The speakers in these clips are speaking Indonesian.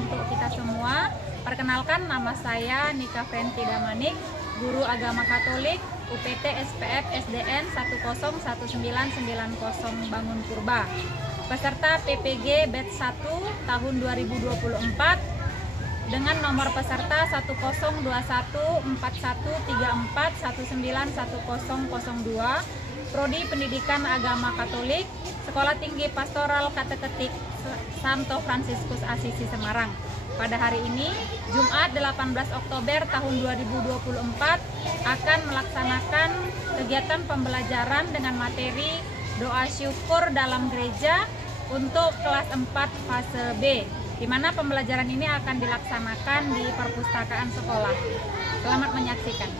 untuk kita semua. Perkenalkan, nama saya Nika Frenti Damanik, guru agama Katolik UPT SPF SDN 101990 Bangun Purba. Peserta PPG Batch 1 tahun 2024 dengan nomor peserta 10214134191002, Prodi Pendidikan Agama Katolik, Sekolah Tinggi Pastoral Kateketik Santo Fransiskus Asisi Semarang. Pada hari ini, Jumat 18 Oktober tahun 2024, akan melaksanakan kegiatan pembelajaran dengan materi doa syukur dalam gereja untuk kelas 4 fase B, di mana pembelajaran ini akan dilaksanakan di perpustakaan sekolah. Selamat menyaksikan.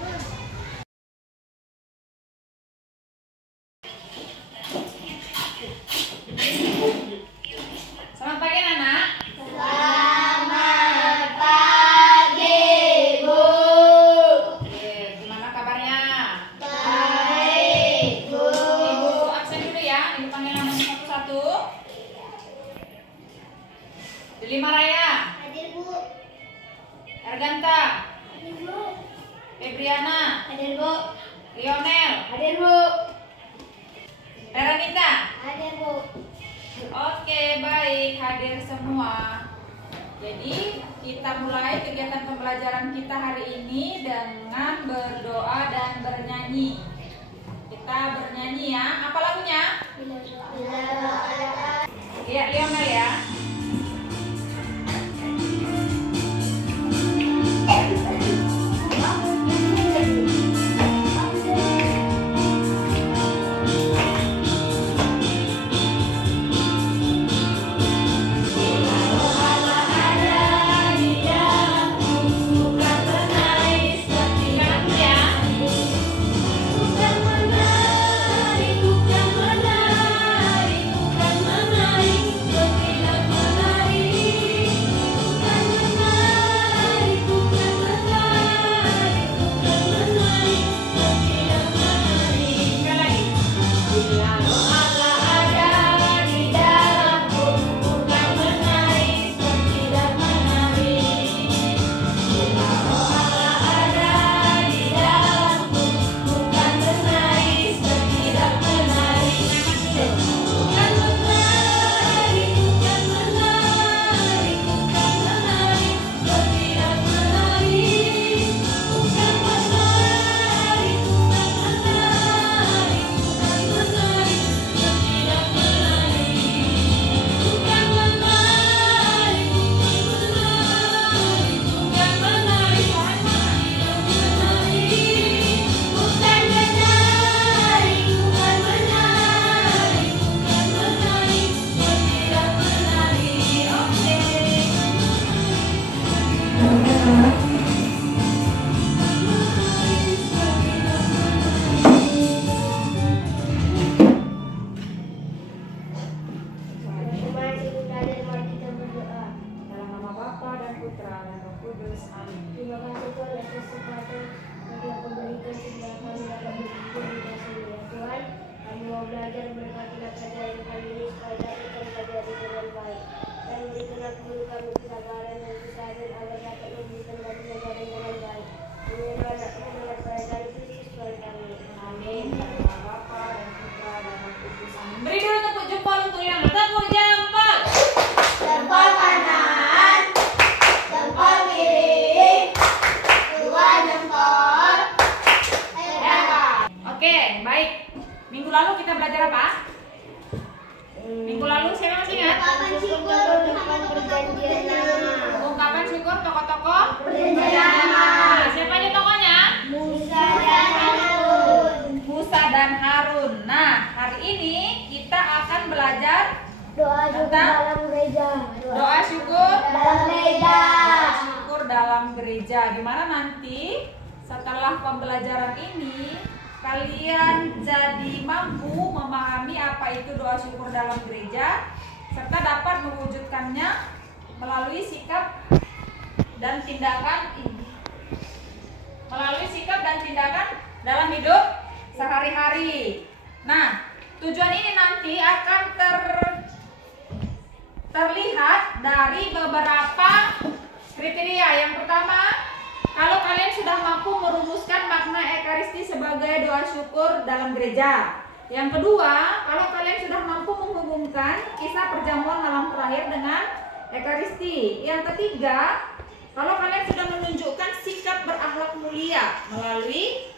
Selamat pagi, anak. Selamat pagi, Bu. Oke, gimana kabarnya? Baik, Bu. Ibu absen dulu ya. Ibu panggil nama satu-satu. Delima Raya, Hadir, Bu. Erganta, Hadir, Bu. Febriana, Hadir, Bu. Lionel, Hadir, Bu. Teranita. Hadir, Bu. Oke, baik, hadir semua. Jadi kita mulai kegiatan pembelajaran kita hari ini dengan berdoa dan bernyanyi. Kita bernyanyi ya. Apa lagunya? Iya, Lionel ya. Terima kasih Tuhan atas kesempatan yang Tuhan berikan sehingga kami dapat berkumpul di kasih Tuhan. Kami mau belajar berkati pelajaran kali ini supaya dapat mempelajari dengan baik dan berikan guru kami kesabaran dan kesehatan agar dapat memberikan kami pelajaran dengan baik. Dengan anak kami dapat pelajaran Kristus Tuhan kami. Amin. Nama Bapa dan Putra dan Roh Kudus. Amin. Beri dulu tepuk jempol untuk yang tepuk jempol. Jempol kanan, jempol kiri, dua jempol. Oke, baik. Minggu lalu kita belajar apa? Minggu lalu siapa masih ingat? Ungkapan syukur ungkapan perjanjian lama. Ungkapan syukur tokoh-tokoh Perjanjian lama. Siapa aja tokohnya? Musa dan Harun. Musa dan Harun. Nah, hari ini kita akan belajar Doa syukur dalam gereja. doa syukur Dalam gereja. syukur dalam gereja. Gimana nanti setelah pembelajaran ini kalian jadi mampu memahami apa itu doa syukur dalam gereja serta dapat mewujudkannya melalui sikap dan tindakan dalam hidup sehari-hari. Nah, tujuan ini nanti akan terlihat dari beberapa kriteria. Yang pertama, kalau kalian sudah mampu merumuskan makna Ekaristi sebagai doa syukur dalam gereja. Yang kedua, kalau kalian sudah mampu menghubungkan kisah perjamuan malam terakhir dengan Ekaristi. Yang ketiga, kalau kalian sudah menunjukkan sikap berakhlak mulia melalui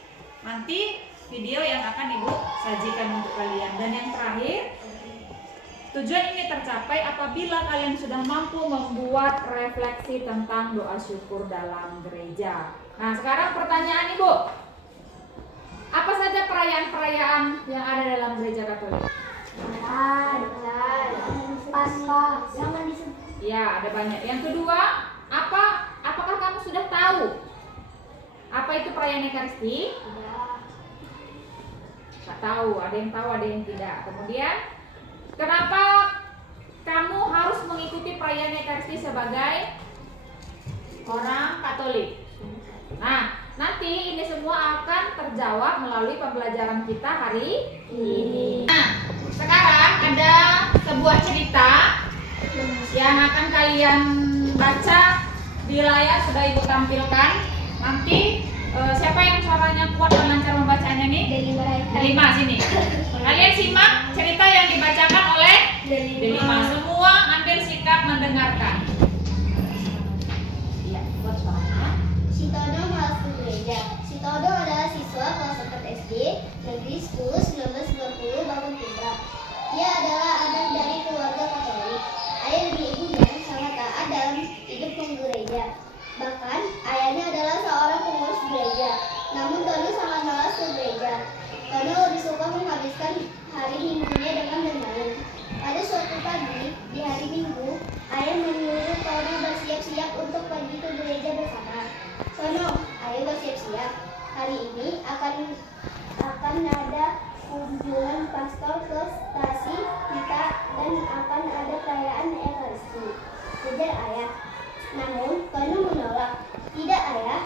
nanti video yang akan Ibu sajikan untuk kalian. Dan yang terakhir, tujuan ini tercapai apabila kalian sudah mampu membuat refleksi tentang doa syukur dalam gereja. Nah, sekarang pertanyaan Ibu. Apa saja perayaan-perayaan yang ada dalam gereja Katolik? Paskah. Ya, ada banyak. Yang kedua, apakah kamu sudah tahu apa itu perayaan Ekaristi? Nggak tahu, ada yang tahu, ada yang tidak. Kemudian, kenapa kamu harus mengikuti perayaan Ekaristi sebagai orang Katolik? Nah, nanti ini semua akan terjawab melalui pembelajaran kita hari ini. Nah, sekarang ada sebuah cerita yang akan kalian baca di layar, sudah Ibu tampilkan. Nanti siapa yang suaranya kuat dan lancar membacanya nih? Delima sini. Kalian simak cerita yang dibacakan oleh Delima. Semua ambil sikap mendengarkan. Iya, buat suaranya. Si Todo malas ke gereja. Si Todo adalah siswa kelas 4 SD Negeri 10 1990 Bangun Putra. Ia adalah anak dari keluarga Katolik. Ayah dan ibunya sangat taat dalam hidup menggereja. Bahkan ayahnya adalah seorang pengurus gereja. Namun Todo sangat malas ke gereja. Todo lebih suka menghabiskan hari minggunya dengan bermain. Pada suatu pagi di hari Minggu, ayah menyuruh Todo bersiap-siap untuk pergi ke gereja bersama. Tono, ayo bersiap-siap. Hari ini akan ada kunjungan pastor ke stasi kita dan akan ada perayaan Ekaristi, ujar ayah. Namun Tono menolak. Tidak ayah,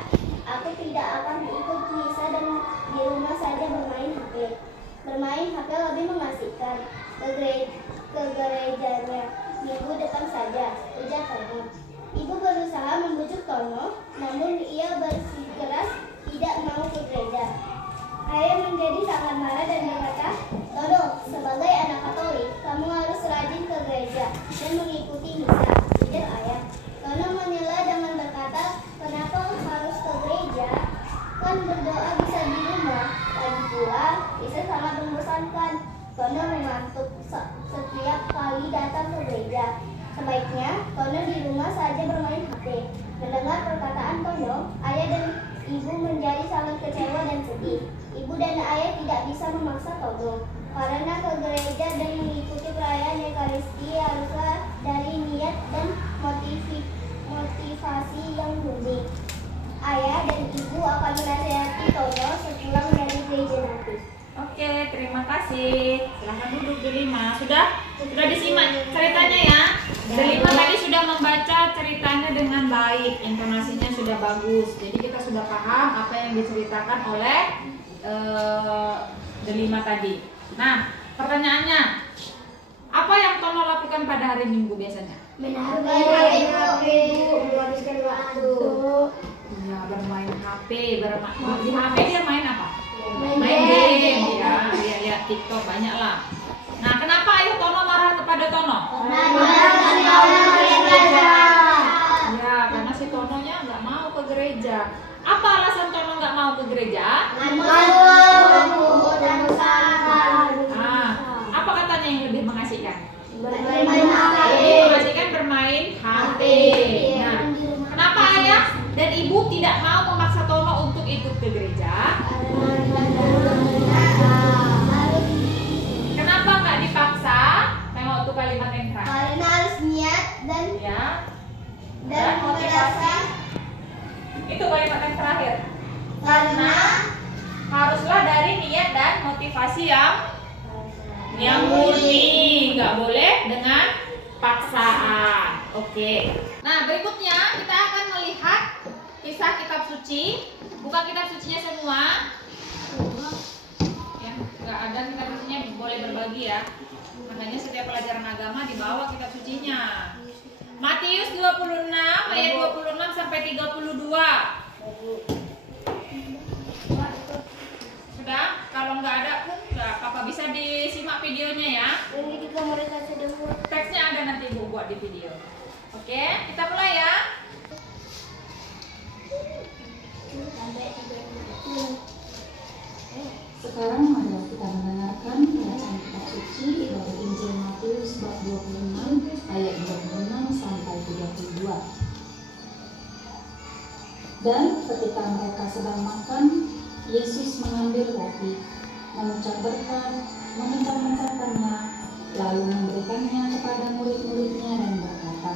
aku tidak akan ikut misa dan di rumah saja bermain HP. Bermain HP lebih mengasihkan. Ke gerejanya minggu depan saja, ujar Tono. Ibu berusaha membujuk Tono, namun ia bersikeras tidak mau ke gereja. Ayah menjadi sangat marah dan berkata, Todo, sebagai anak Katolik, kamu harus rajin ke gereja dan mengikuti misa, ujar ayah. Tono menyela dengan berkata, kenapa harus ke gereja? Kan berdoa bisa di rumah. Lagi pula, bisa sangat membosankan. Tono mengantuk setiap kali datang ke gereja. Sebaiknya Tono di rumah saja bermain HP. Mendengar perkataan Tono, ayah dan ibu menjadi sangat kecewa dan sedih. Ibu dan ayah tidak bisa memaksa Tono, karena ke gereja dan mengikuti perayaan Ekaristi haruslah dari niat dan motivasi yang murni. Ayah dan ibu akan menasihati Tono sepulang dari gereja nanti. Oke, terima kasih. Silahkan duduk Delima. Sudah disimak ceritanya ya. Delima tadi sudah membaca ceritanya dengan baik, intonasinya sudah bagus. Jadi kita sudah paham apa yang diceritakan oleh Delima tadi. Nah, pertanyaannya, apa yang Tono lakukan pada hari Minggu biasanya? Bermain HP, menghabiskan waktu. Ya, bermain HP. Di HP dia main apa? Main game ya, lihat TikTok banyak lah. Nah, kenapa ayah Tono marah kepada Tono? Ya, karena si Tononya nggak mau ke gereja. Apa alasan Tono nggak mau ke gereja? Apa katanya yang lebih mengasihkan? Bermain HP. Lebih mengasihkan bermain HP. Nah, kenapa ayah dan ibu tidak mau memaksa Tono untuk ikut ke gereja? Kenapa nggak dipaksa? Tengok tuh kalimat yang terakhir. Karena harus niat dan motivasi. Itu kalimat yang terakhir. karena Haruslah dari niat dan motivasi yang murni, nggak boleh dengan paksaan. Oke. Nah, berikutnya kita akan melihat kisah kitab suci. Buka kitab sucinya semua. Ya, nggak ada kitab sucinya boleh berbagi ya. Makanya setiap pelajaran agama dibawa kitab sucinya. Matius 26 ayat 26 sampai 32. Sudah? Kalau nggak ada pun nggak apa-apa, bisa disimak videonya ya. Ketika mereka sedang Teksnya ada nanti Ibu buat di video. Oke, kita mulai ya. Sekarang marilah kita mendengarkan bacaan kitab suci dari Injil Matius bab 26 ayat 26 sampai 32. Dan ketika mereka sedang makan, Yesus mengambil roti, mengucap berkat, memecah-mecahkannya, lalu memberikannya kepada murid-muridnya dan berkata,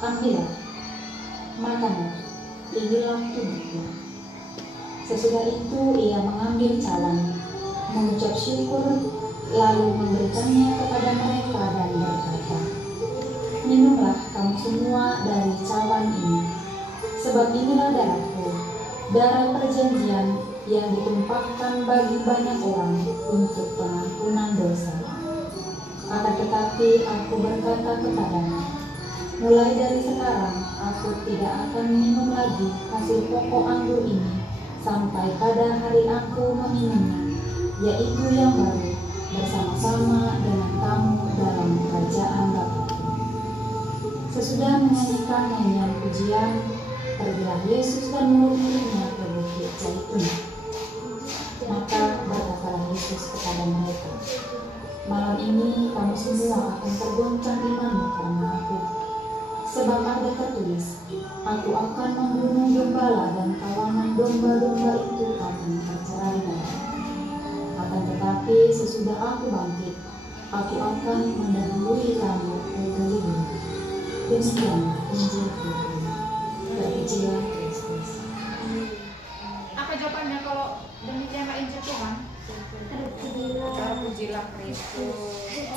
"Ambillah, makanlah, inilah tubuhku." Sesudah itu ia mengambil cawan, mengucap syukur, lalu memberikannya kepada mereka dan berkata, "Minumlah kamu semua dari cawan ini, sebab inilah darahku, darah perjanjian yang ditumpahkan bagi banyak orang untuk pengampunan dosa. Akan tetapi aku berkata kepadamu, mulai dari sekarang aku tidak akan minum lagi hasil pokok anggur ini sampai pada hari aku meminumnya, yaitu yang baru bersama-sama dengan kamu dalam kerajaan Bapa." Sesudah menyanyikan nyanyian pujian, pergilah Yesus dan murid-muridnya ke Bukit Zaitun. Maka berkatalah Yesus kepada mereka, "Malam ini kamu semua akan tergoncang imanmu karena aku. Sebab ada tertulis, aku akan membunuh gembala dan kawanan domba-domba itu akan tercerai-berai. Akan tetapi sesudah aku bangkit, aku akan mendahului kamu ke Galilea." Demikianlah Injil Tuhan. Terpujilah Kristus. Apa jawabannya kalau demikianlah Injil Tuhan? Terpujilah Kristus.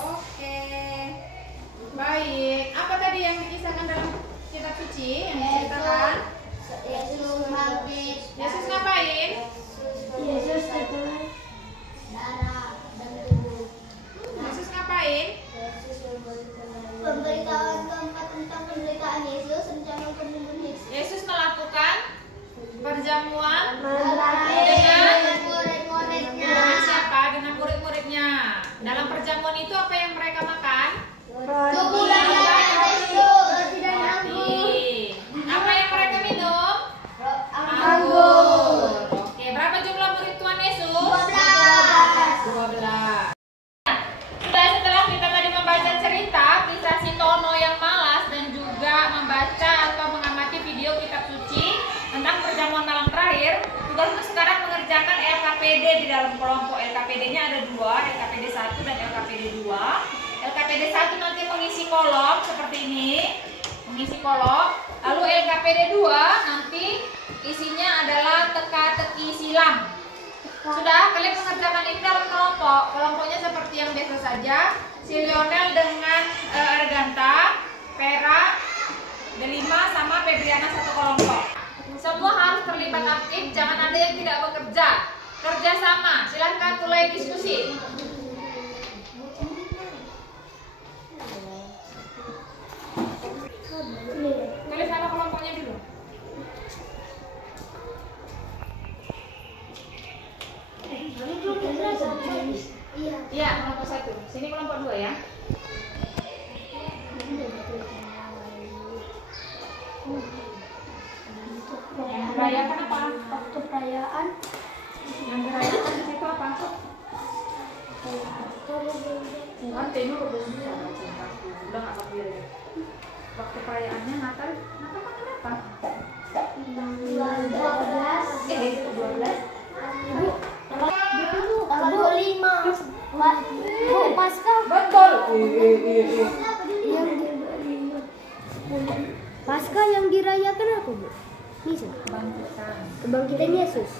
Oke. Baik. Apa tadi yang dikisahkan dalam kitab suci yang diceritakan? Yesus bangkit. Yesus ngapain? Yesus tetelan darah dan tubuh. Yesus ngapain? Yesus pemberitaan keempat tentang penderitaan Yesus, rencana penyembuhan Yesus. Yesus melakukan perjamuan Dengan murid-muridnya. dengan siapa? Dengan murid-muridnya. Dalam perjamuan itu apa yang mereka makan? Tubuh dan darah Kristus. Roti dan anggur. Apa yang mereka minum? Anggur. Oke, berapa jumlah murid Tuhan Yesus? 12. 12. Sudah, setelah kita tadi membaca cerita kisah si Tono yang malas dan juga membaca atau mengamati video kitab suci tentang perjamuan malam terakhir, tugasmu sekarang mengerjakan LKPD di dalam kelompok. LKPD-nya ada 2, LKPD 1 dan LKPD 2. LKPD 1 nanti mengisi kolom seperti ini, mengisi kolom. Lalu LKPD 2 nanti isinya adalah teka-teki silang. Sudah, kalian mengerjakan ini dalam kelompok. Kelompoknya seperti yang biasa saja. Si Lionel dengan Arganta, Vera, Delima sama Febriana satu kelompok. Semua harus terlibat aktif, jangan ada yang tidak bekerja. Kerja sama, silahkan mulai diskusi. Tulis nama kelompoknya dulu. Iya, kelompok 1. Sini kelompok 2 ya. Yang dirayakan apa? Waktu perayaan. Yang dirayakan di situ apa? Bukan tema udah susah cintaku. Udah nggak kepilih ya. Waktu perayaannya Natal, Natal tanggal apa? 12. 12. Tanggal 25. Bu, Paskah. Betul. Paskah yang dirayakan apa, Bu? Yesus. Kebangkitan Yesus.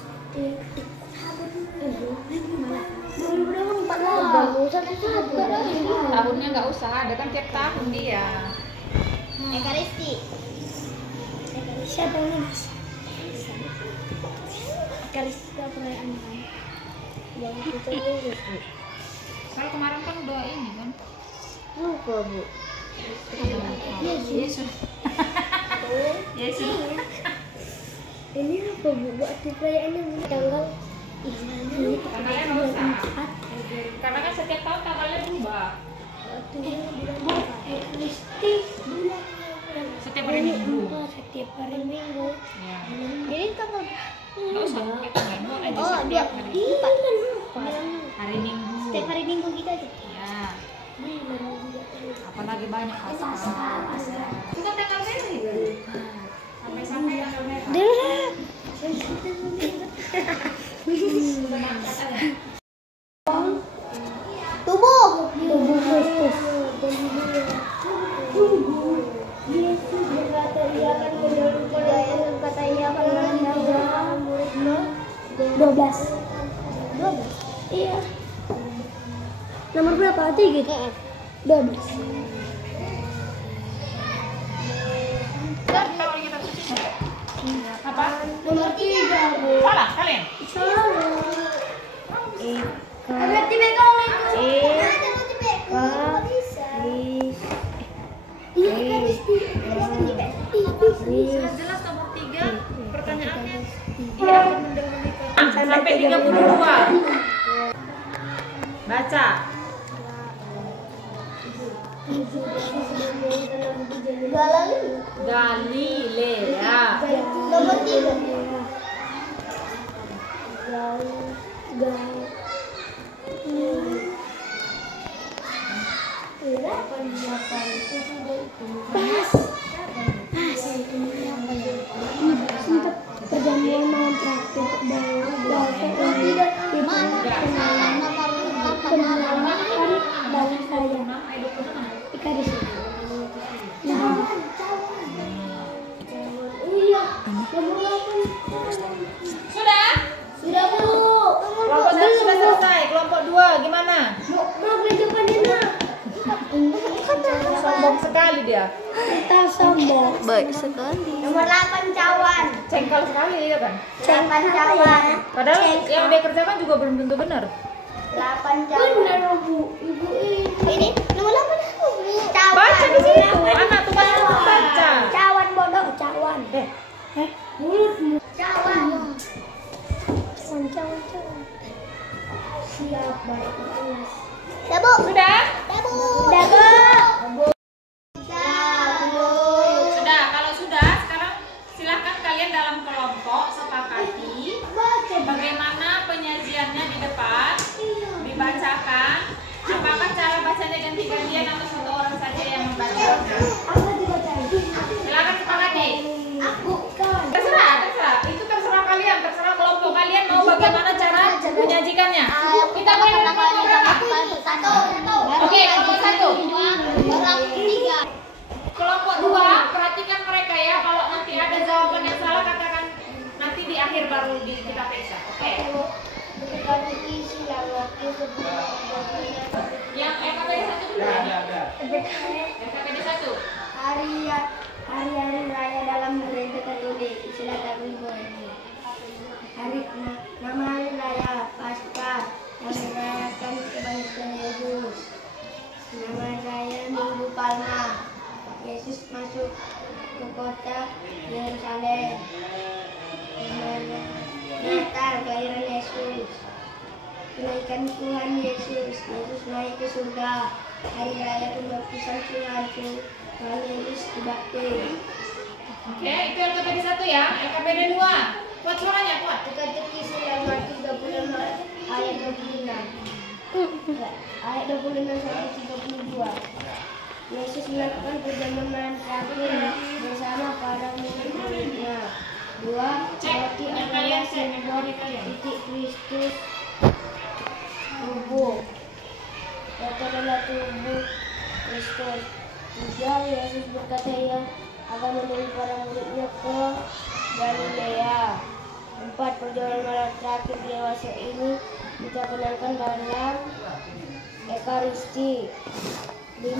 Tahunnya nggak usah, ada kan tiap tahun dia. Ekaristi. Siapa yang Mas? Ekaristi perayaan kan? Yang kita Yesus. Kalau kemarin kan udah ini kan. Lupa, Bu. Yesus. Yesus. Ini apa, Bu? Waktu perayaannya tanggal Tanggalnya nggak usah. Karena kan setiap tahun tanggalnya berubah. Kristi bulan Setiap hari Minggu. setiap hari Minggu. Ya. Jadi tanggal Nggak usah pakai tanggal 2 aja oh, setiap hari. Hari Minggu. Setiap hari Minggu kita aja. Ya. Apalagi banyak Paskah. Bukan tanggal merah. Sampai tanggal merah. Tubuh Kristus. Yesus berkata ia akan menurun pada Yesus kata ia akan meninggalkan muridnya 12. Iya. Nomor berapa? 3 gitu. 12. Kalau kita apa? Nomor 3, Bu. Salah kalian. Salah. Berarti bekong itu. Jelas nomor 3 pertanyaannya dia akan mendahulukan sampai 32. Baca. Galilea. Nomor 3. Untuk perjanjian dengan traktir dalam saya Ikaris. Sudah? Sudah, Bu. Kelompok 1 sudah selesai. Kelompok 2 gimana? Mau ke depannya, nak. Sombong sekali dia. Kita sombong. Baik sekali. Nomor 8 cawan. Cengkal sekali ya kan? 8 cawan. Padahal yang dia kerjakan juga belum tentu benar. 8 cawan. Benar, Bu. Ibu ini nomor 8 Bu. Cawan. Baca di situ. Anak tuh baca. Cawan bodoh, cawan. Mulutmu. Cawan. Cawan. Siap, baik. Ya, Bu. Sudah? Ya, Bu. Sudah, Bu. Sudah. Kalau sudah, sekarang silakan kalian dalam kelompok sepakati bagaimana penyajiannya di depan dibacakan. Apakah cara bacanya ganti-gantian atau satu orang saja yang membaca? Silakan sepakati. Terserah. Itu terserah kalian, terserah kelompok kalian mau bagaimana cara menyajikannya. Kita main kelompok berapa? Oke, kelompok 1. Kelompok 2, perhatikan mereka ya. Kalau nanti ada jawaban yang salah, katakan nanti di akhir baru kita periksa. Oke. Yang LKPD 1 dulu ya? LKPD 1. Hari-hari raya dalam gereja Katolik, istilah Tabibo. Nama hari raya Paskah yang merayakan kebangkitan Yesus. Nama raya Minggu Palma. Yesus masuk ke kota Yerusalem. Natal, kelahiran Yesus. Kenaikan Tuhan Yesus. Yesus naik ke surga. Hari raya pembaptisan Tuhan Yesus dibaptis. Oke, itu LKPD 1 ya. LKPD 2. Kuat suaranya, kuat. Teka-teki 1936 ayat 26. Ayat 26 sampai 32. Yesus melakukan perjamuan terakhir bersama para murid-muridnya. 2. Roti adalah simbol titik Kristus tubuh. Roti adalah tubuh Kristus. 3. Yesus berkata ia akan menurut para muridnya ke Galilea. 4. Perjalanan malam terakhir dewasa ini kita kenalkan dalam Ekaristi. 5.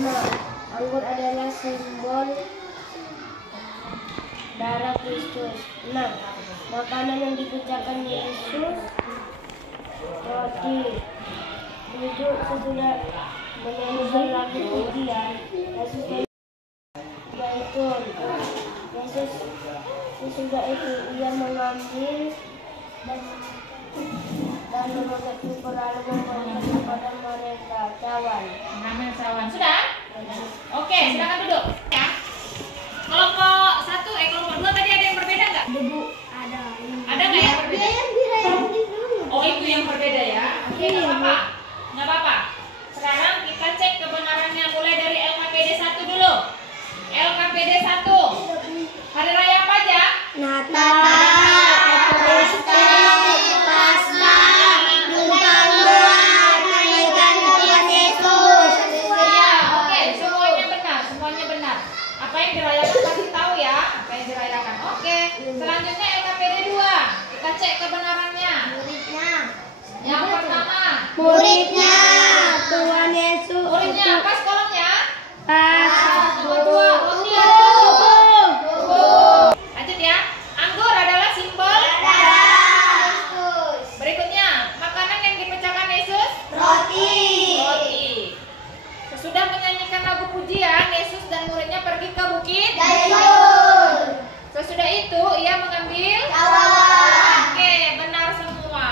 Anggur adalah simbol darah Kristus. 6. Makanan yang dipecahkan Yesus, roti. duduk sesudah menyanyikan lagu pujian. Yesus sesudah itu ia mengambil dan mengucap syukur lalu memberikan kepada mereka cawan. Mengambil cawan. Sudah? Oke, silakan duduk ya. Kelompok 1, kelompok 2 tadi ada yang berbeda nggak? Ada. Ada nggak yang berbeda? Oh, itu yang berbeda ya. Oke, nggak apa-apa. Nggak apa-apa. Sekarang kita cek kebenarannya mulai dari LKPD 1 dulu. LKPD 1. Hari raya apa aja? Natal, Pesta, Paskah, Natal, kenaikan Tuhan Yesus. Iya, oke, semuanya benar. Apa yang dirayakan kasih tahu ya, apa yang dirayakan. Oke, selanjutnya LKPD 2. Kita cek kebenarannya. Yang pertama, Muridnya Tuhan Yesus. muridnya apa sekolahnya? Pas. Kedua, roti atau tubuh. Lanjut ya. Anggur adalah simbol. Berikutnya, makanan yang dipecahkan Yesus. Roti. Sesudah menyanyikan lagu pujian, Yesus dan muridnya pergi ke bukit. Sesudah itu ia mengambil. Oke, benar semua.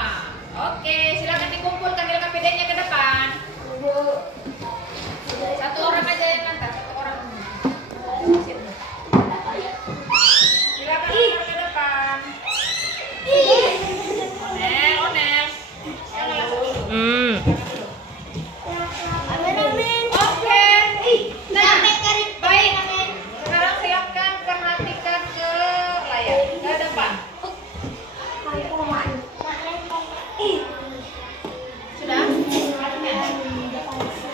Oke, silakan dikumpulkan LKPD-nya ke depan. Satu orang aja yang ngantar, satu orang. Silakan ke depan. Onel. Oke. Nah, baik. Sekarang silakan perhatikan ke layar, ke depan. Sudah?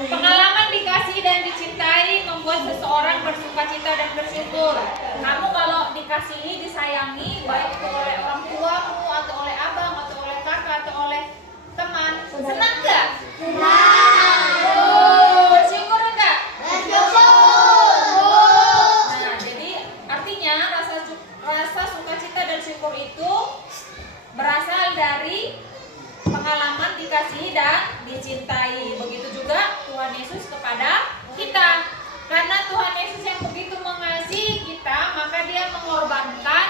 Pengalaman dikasih dan dicintai membuat seseorang bersukacita dan bersyukur. Kamu kalau dikasihi, disayangi, baik itu oleh orang tuamu, atau oleh abang, atau oleh kakak, atau oleh teman, senang nggak? Bersyukur nggak? Nah, jadi artinya rasa sukacita dan syukur itu berasal dari pengalaman dikasihi dan dicintai. Begitu juga Tuhan Yesus kepada kita. Karena Tuhan Yesus yang begitu mengasihi kita, maka dia mengorbankan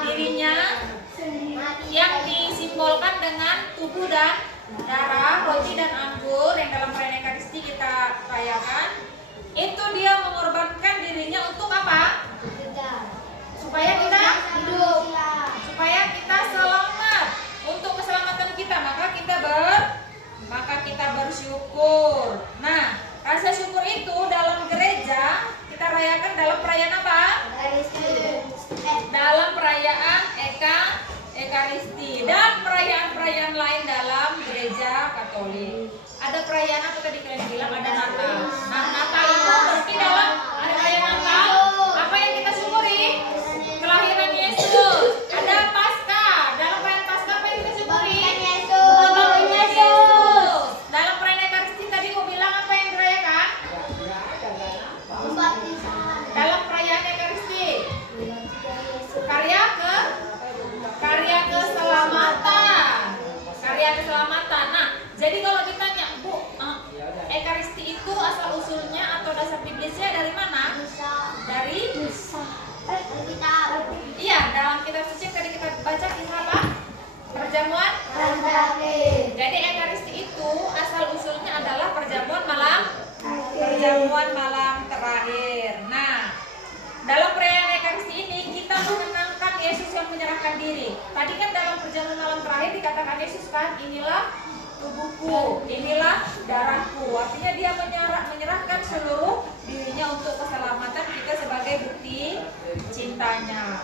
dirinya yang disimbolkan dengan tubuh dan darah, roti dan anggur yang dalam perayaan Ekaristi kita rayakan. Itu dia mengorbankan dirinya untuk apa? Supaya kita hidup, supaya kita selamat. Untuk keselamatan kita, maka kita bersyukur. Nah, rasa syukur itu dalam gereja kita rayakan dalam perayaan apa? Dalam perayaan Ekaristi dan perayaan-perayaan lain dalam gereja Katolik. Ada perayaan apa tadi kalian bilang? Ada Natal. Nah, Natal itu berarti dalam perayaan Natal apa yang kita syukuri? Kelahiran Yesus. Ada Paskah. Dalam perayaan Paskah apa yang kita syukuri? Kebangkitan Yesus. Dalam perayaan Ekaristi tadi mau bilang apa yang dirayakan? Dalam perayaan Ekaristi karya keselamatan. Nah, jadi kalau ditanya, Bu, Ekaristi itu asal usulnya atau dasar biblisnya dari mana? Dari iya, dalam kitab suci tadi kita baca kisah apa? Perjamuan. Jadi Ekaristi itu asal usulnya adalah perjamuan malam terakhir. Nah, dalam perayaan Ekaristi ini kita mengenangkan Yesus yang menyerahkan diri. Tadi kan dalam perjamuan malam terakhir dikatakan Yesus kan, inilah tubuhku, inilah darahku. Artinya dia menyerahkan seluruh dirinya untuk keselamatan kita sebagai bukti cintanya.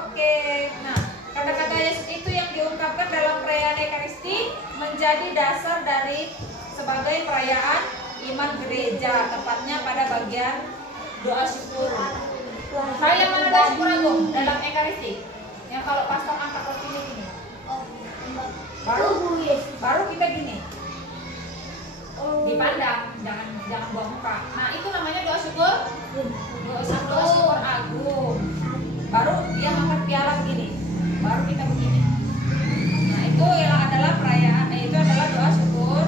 Oke. Nah, kata-kata Yesus itu yang diungkapkan dalam perayaan Ekaristi menjadi dasar dari sebagai perayaan iman gereja, tepatnya pada bagian doa syukur. Saya mana doa syukur agung dalam Ekaristi? Yang kalau pastor angkat rotinya gini. Baru kita gini. Dipandang, jangan buang muka. Nah, itu namanya doa syukur. Doa syukur agung. Baru dia angkat piala begini. Baru kita begini. Nah, itu adalah perayaan, itu adalah doa syukur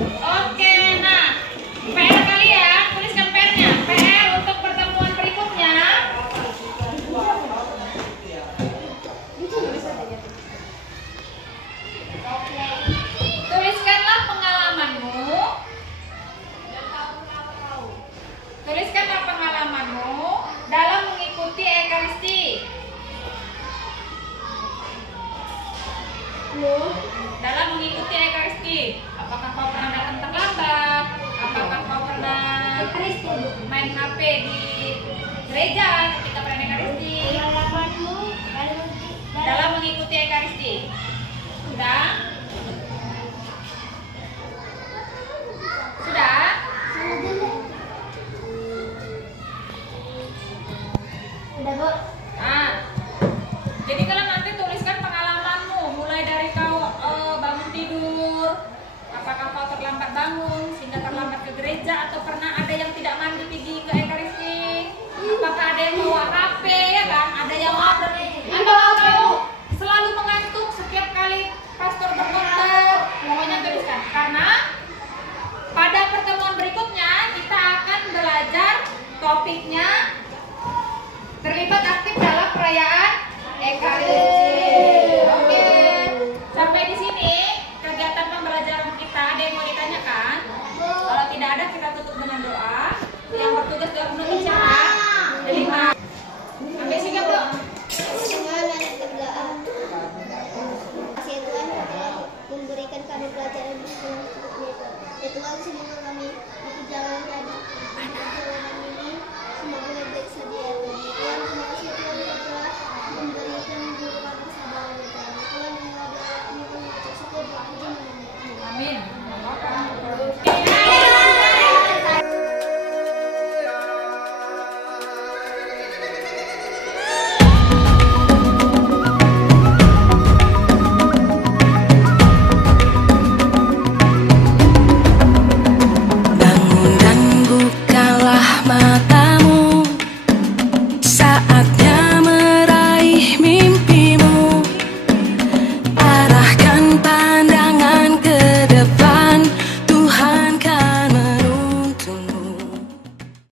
Oke, nah PR kalian, tuliskan PR-nya. PR untuk pertemuan berikutnya. Tuliskanlah pengalamanmu. Tuliskanlah pengalamanmu dalam mengikuti Ekaristi. Dalam mengikuti Ekaristi. Apakah kau pernah datang terlambat? Apakah kau pernah main HP di gereja ketika perayaan Ekaristi? Dalam mengikuti Ekaristi. Sudah? Sudah? Udah, Bu. Ah. Jadi kalau nanti tuliskan pengalamanmu mulai dari kau bangun tidur, apakah kau terlambat bangun sehingga terlambat ke gereja, atau pernah ada yang tidak mandi pergi ke Ekaristi, apakah ada yang bawa HP, ya kan, ada yang kau selalu mengantuk setiap kali pastor berkhotbah. Pokoknya tuliskan, karena pada pertemuan berikutnya kita akan belajar topiknya terlibat aktif dalam perayaan Ekaristi. Oke, sampai di sini kegiatan pembelajaran kita. Ada yang mau ditanyakan? Kalau tidak ada, kita tutup dengan doa. Yang bertugas dalam menutup siapa? Delima. Sampai sini, Bro. Dengan anak berdoa. Kasih Tuhan telah memberikan kami pelajaran di sekolah tersebut. Ya Tuhan, semoga kami di perjalanan tadi, di perjalanan ini semoga baik saja. Tuhan, terima kasih Tuhan telah memberikan guru kami kesabaran. Tuhan, yang ada kami untuk setiap waktu. Amin.